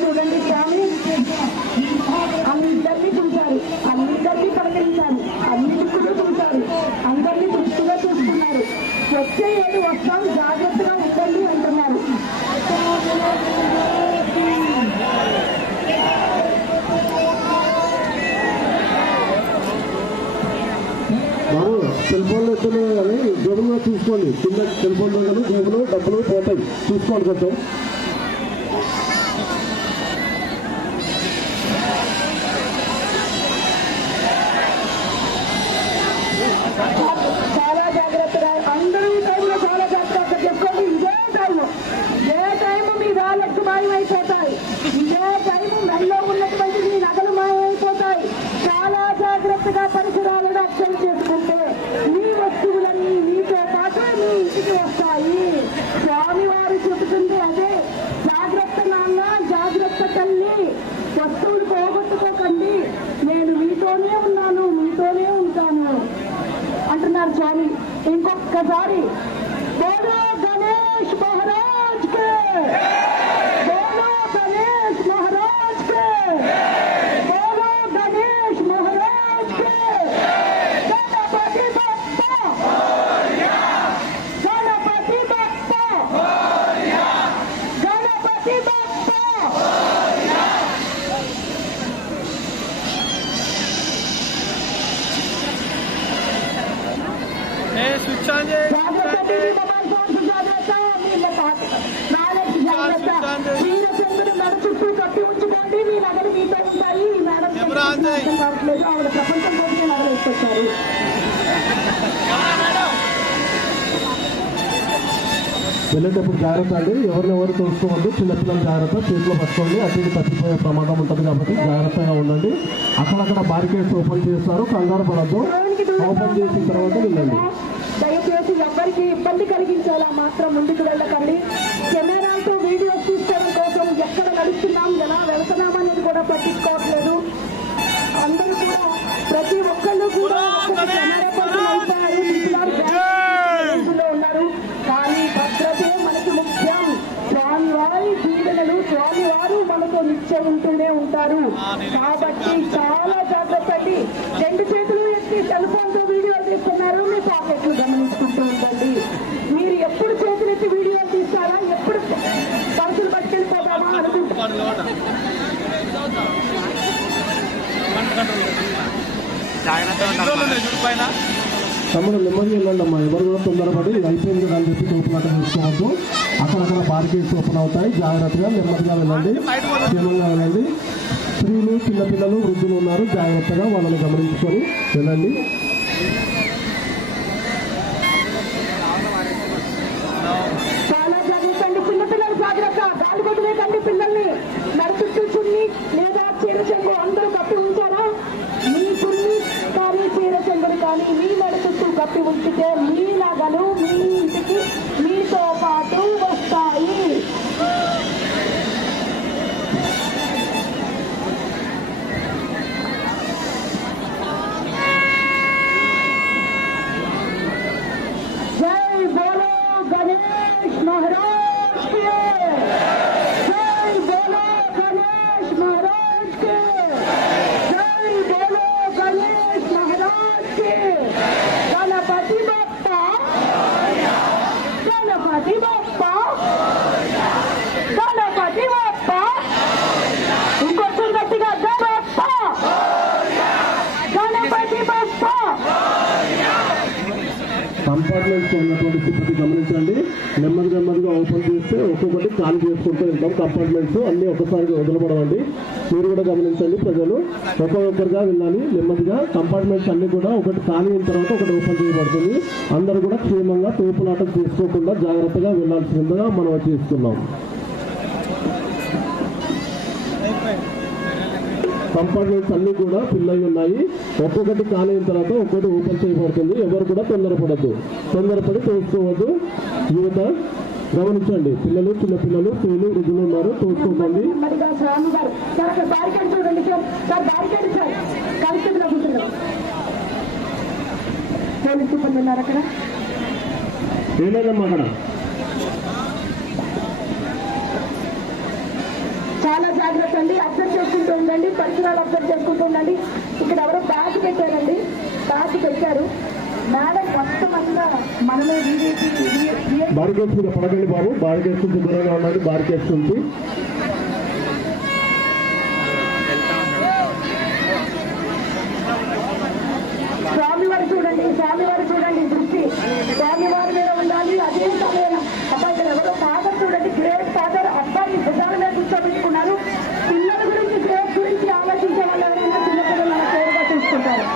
చూడండి స్వామి, అందరినీ చూశారు, అందరినీ పలకరించారు, అన్ని దిక్కులు చూశారు, అందరినీ దృష్టిగా చూస్తున్నారు. వచ్చే ఏడు వస్తాం, జాగ్రత్తగా ఉండండి అంటున్నారు. సెల్ ఫోన్లో ఎత్తున్నాయి కానీ జేబులో చూసుకోండి. కింద సెల్ ఫోన్లో కానీ జేబులో డబ్బులు పోతాయి, చూసుకోండి కొంచెం. చాలా జాగ్రత్తగా అందరూ ఈ టైంలో చాలా జాగ్రత్తగా చెప్పుకోండి. ఇదే టైము, ఏ టైము మీ రాళ్ళకు మాయమైపోతాయి, ఇదే టైము మెల్లో ఉన్నటువంటి మీ నగలు మాయమైపోతాయి. చాలా జాగ్రత్తగా పరిసరాలను అర్థం చేసుకుంటే మీ వస్తువులన్నీ మీతో పాటు మీ ఇంటికి వస్తాయి. స్వామివారు చెబుతుంది అదే, జాగ్రత్త నాన్న, జాగ్రత్త తల్లి, వస్తువులు పోగొట్టుకోకండి, నేను మీతోనే ఉన్నాను, మీతోనే ఉంటాను అంటున్నారు స్వామి. ఇంకొకసారి బోలో గణేష్ మహారాజ్ కే, బోలో గణేష్ మహారాజ్ కే, బోలో గణేష్ మహారాజ్ కే. గణపతి బప్ప, గణపతి బప్ప, గణపతి బప్ప. వీరచంద్రుడు మెడ చుట్టూ కట్టి ఉంచుకోండి, మీ నగలు మీతో ఉంటాయి. మేడం కావట్లేదు, ఆవిడ ప్రపంచం కోసం నగలు వేసుకొచ్చారు. వెళ్ళేటప్పుడు జాగ్రత్త అండి, ఎవరినెవరు చూసుకోవద్దు, చిన్నపిల్లలు జాగ్రత్త, చేతిలో పట్టుకోండి, అటు ఇటు తప్పిపోయే ప్రమాదం ఉంటుంది కాబట్టి జాగ్రత్తగా ఉండండి. అక్కడక్కడ బారికేడ్స్ ఓపెన్ చేస్తారు, కంగారు పడద్దు, ఓపెన్ చేసిన తర్వాత వెళ్ళండి. దయచేసి ఎవరికి ఇబ్బంది కలిగించాలా మాత్రం ముందుకు వెళ్ళకండి. కెమెరాలతో వీడియోస్ తీసుకోవడం కోసం ఎక్కడ నడుస్తున్నాం, ఎలా వెళ్తున్నాం అనేది కూడా పట్టించుకోవట్లేదు. అందరూ కూడా, ప్రతి ఒక్కళ్ళు కూడా కెమెరా కోసం అయిపోయారు, ఉన్నారు. కానీ భద్రతే మనకి ముఖ్యం. స్వామివారి దీవెనలు, స్వామివారు మనతో నిత్యం ఉంటూనే ఉంటారు. కాబట్టి చాలా జాగ్రత్త అండి. రెండు చేతులు ఎత్తి సెల్ ఫోన్ తో వీడియోలు తీస్తున్నారు, మీ పాకెట్లు గమనించుకుంటూ ఉండండి. మీరు ఎప్పుడు చేతులు ఎత్తి వీడియోలు తీస్తారా, ఎప్పుడు పర్సులు పట్టుకెళ్ళిపోతామా అనుకుంటున్నారు. తమ్ముడు నెమ్మది వెళ్ళండి అమ్మా, ఎవరు కూడా తొందరపడి ఇది అయిపోయింది కదా అని చెప్పి తోపులాట చూసుకోవద్దు. అక్కడక్కడ బార్కేడ్స్ ఓపెన్ అవుతాయి, జాగ్రత్తగా నెమ్మదిగా వెళ్ళండి, క్షేమంగా వెళ్ళండి. స్త్రీలు, చిన్నపిల్లలు, వృద్ధులు ఉన్నారు, జాగ్రత్తగా వాళ్ళని గమనించుకొని వెళ్ళండి. చాలా జాగ్రత్త అండి, చిన్నపిల్లలు జాగ్రత్త, గాలి కొట్టులేకండి పిల్లల్ని. నడుచుట్టు చున్ని లేదా చీర చెంగు అందరూ కప్పి ఉంచారా? మీ చున్ని కానీ చీర చెంగులు కానీ మీ నడుచుట్టు కప్పి ఉంచితే మీ నగలు మీ ఇంటికి మీతో పాటు వస్తాయి. జై బోలో గణేష్ మహారాజ్ కే, జై బోలో గణేష్ మహారాజ్ కే, జై బోలో గణేష్ మహారాజ్ కే. గణపతి బప్ప, గణపతి బప్ప, గణపతి బప్ప. ఇంకొంచెం గట్టిగా, గణప, గణపతి బప్ప. కంపార్ట్మెంట్స్ ఉన్నటువంటి స్థితి గమనించండి. నెమ్మదిగా ఓపెన్ చేస్తే ఒక్కొక్కటి ఖాళీ చేసుకుంటూ వెళ్తాం. కంపార్ట్మెంట్స్ అన్ని ఒక్కసారిగా వదలబడవండి, మీరు కూడా గమనించండి. ప్రజలు ఒక్కొక్కరిగా వెళ్ళాలి నెమ్మదిగా. కంపార్ట్మెంట్స్ అన్ని కూడా ఒకటి ఖాళీ అయిన తర్వాత ఒకటి ఓపెన్ చేయబడుతుంది. అందరూ కూడా క్షేమంగా తోపులాటం చేసుకోకుండా జాగ్రత్తగా వెళ్ళాల్సిందిగా మనం చేస్తున్నాం. కంపార్ట్మెంట్స్ అన్ని కూడా ఫిల్ అయి ఉన్నాయి. ఒక్కొక్కటి ఖాళీ అయిన తర్వాత ఒక్కొక్కటి ఓపెన్ చేయబడుతుంది. ఎవరు కూడా తొందరపడద్దు, తొందరపడి తోసుకోవద్దు. యువత గమనించండి, పిల్లలు, చిన్నపిల్లలు, స్త్రీలు, వృద్ధులు ఉన్నారు, తోసుకోకండి. చూడండి సార్, ఏలేదమ్మా అక్కడ చాలా జాగ్రత్త అండి. అబ్జర్వ్ చేసుకుంటూ ఉండండి, పరిసరాలు అబ్జర్వ్ చేసుకుంటూ ఉండండి. ఇక్కడ ఎవరో బ్యాగ్ పెట్టారండి, బ్యాగ్ పెట్టారు. మేడం మొత్తం అంతా మనమే బారికేడ్స్ మీద పడకండి బాబు, బారికేడ్స్ నుంచి దూరంగా ఉండండి. బారికేడ్స్ నుంచి స్వామివారు చూడండి, స్వామివారు చూడండి, దృష్టి స్వామివారి మీద ఉండాలి. అదే సమయం అబ్బాయి ఇక్కడ ఎవరో ఫాదర్ చూడండి, గ్రేట్ ఫాదర్ అబ్బాయి భుజాల మీద కూర్చోబెట్టుకున్నారు. పిల్లల గురించి గ్రేట్ గురించి ఆలోచించే వాళ్ళు ఎవరైనా చిన్నపిల్లలు మన పేరుగా చూసుకుంటారు.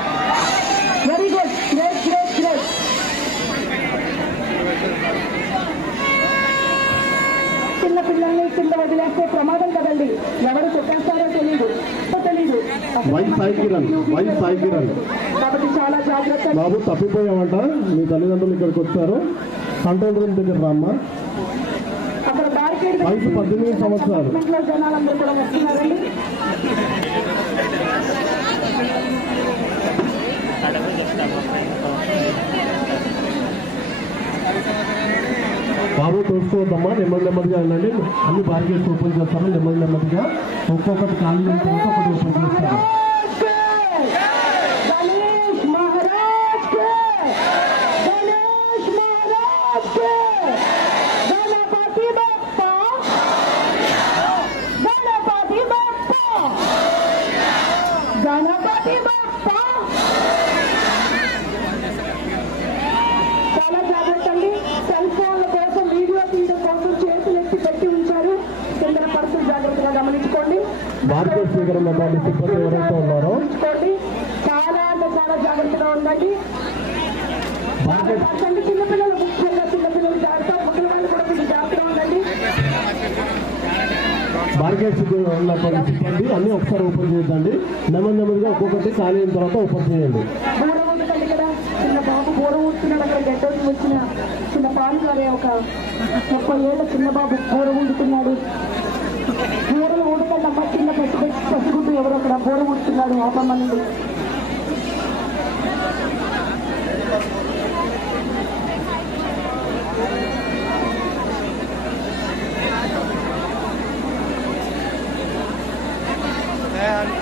Very good, great great great. చిన్న పిల్లల్ని కింద వదిలేస్తే ప్రమాదం కదండి, ఎవరు చెప్పేస్తారో తెలీదు. కాబట్టి చాలా జాగ్రత్త బాబు. తప్పిపోయామంట, మీ తల్లిదండ్రులు ఇక్కడికి వచ్చారు. కంట్రోల్ రూమ్ దగ్గర రామ్మా. అక్కడ బార్కేడ్ వయసు 18 సంవత్సరాలు. జనాలందరూ కూడా వస్తున్నారండి. బాబు చూసుకోవద్దమ్మా, నెమ్మది నెమ్మదిగా వెళ్ళండి. అన్ని బార్గేట్స్ ఓపెన్ చేస్తారు, నెమ్మది నెమ్మదిగా ఒక్కొక్కటి ఖాళీ ఒకటి ఓపెన్ చేస్తారు. గణేష్ మహారాజ్ కే, గణేష్ మహారాజ్ కే, గణపతి బప్పా, గణపతి బప్పా, గణపతి బప్పా. చాలా జాగ్రత్త అండి. సెల్ ఫోన్ల కోసం, వీడియో తీయడం కోసం చేతులు ఎత్తి పెట్టి ఉంచారు. కింద పర్సులు జాగ్రత్తగా గమనించుకోండి. బార్గేట్ దగ్గర ఉన్నటువంటి సిబ్బంది ఎవరైతే ఉన్నారో చాలా అంటే చాలా జాగ్రత్తగా ఉండండి. చిన్నపిల్లలు, ముఖ్యంగా చిన్నపిల్లలు జాగ్రత్త, ముసలి వాళ్ళు కూడా మీకు జాగ్రత్తగా ఉండండి. బార్గేట్ ఉన్నటువంటి సిబ్బంది అన్ని ఒకసారి ఓపెన్ చేద్దండి. నెమ్మది నెమ్మదిగా ఒక్కొక్కటి ఖాళీ అయిన తర్వాత ఓపెన్ చేయండి. బూర ఉండకండి కదా, చిన్న బాబు బూర ఊడుతున్నాడు. అక్కడ గడ్డకి వచ్చిన చిన్న పాలు అనే ఒక 30 ఏళ్ళ చిన్న బాబు బూర ఊడుతున్నాడు. బూరలు ఊడకండి అమ్మ, చిన్న పసిగుడ్డు ఎవరు అక్కడ బూర ఊడుతున్నాడు. ఆపమ్మనండి. and